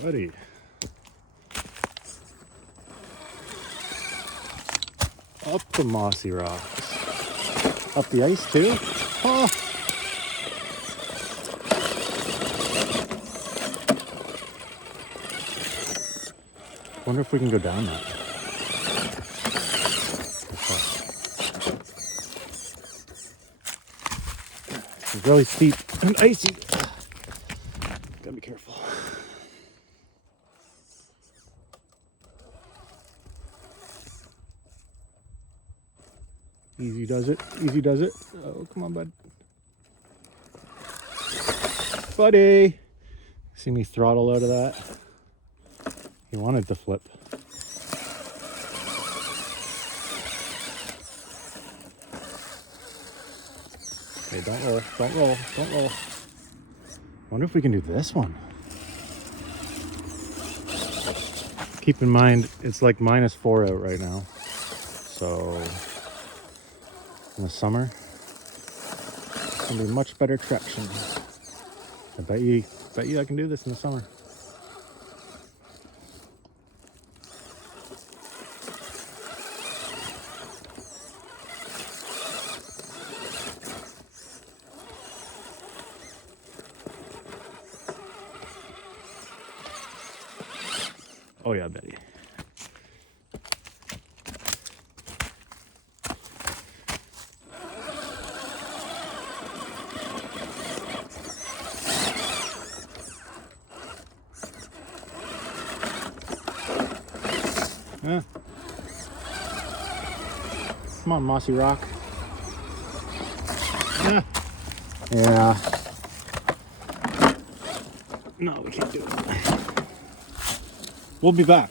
buddy. Up the mossy rocks. Up the ice too? Oh! Wonder if we can go down that. It's really steep and icy. Gotta be careful. Easy does it. Easy does it. Oh, come on, bud. Buddy! See me throttle out of that? He wanted to flip. Okay, don't roll, don't roll, don't roll. Wonder if we can do this one. Keep in mind, it's like -4 out right now. So, in the summer, it's gonna be much better traction. I bet you I can do this in the summer. Oh yeah, Betty. Yeah. Come on, mossy rock. Yeah. Yeah. No, we can't do it. We'll be back.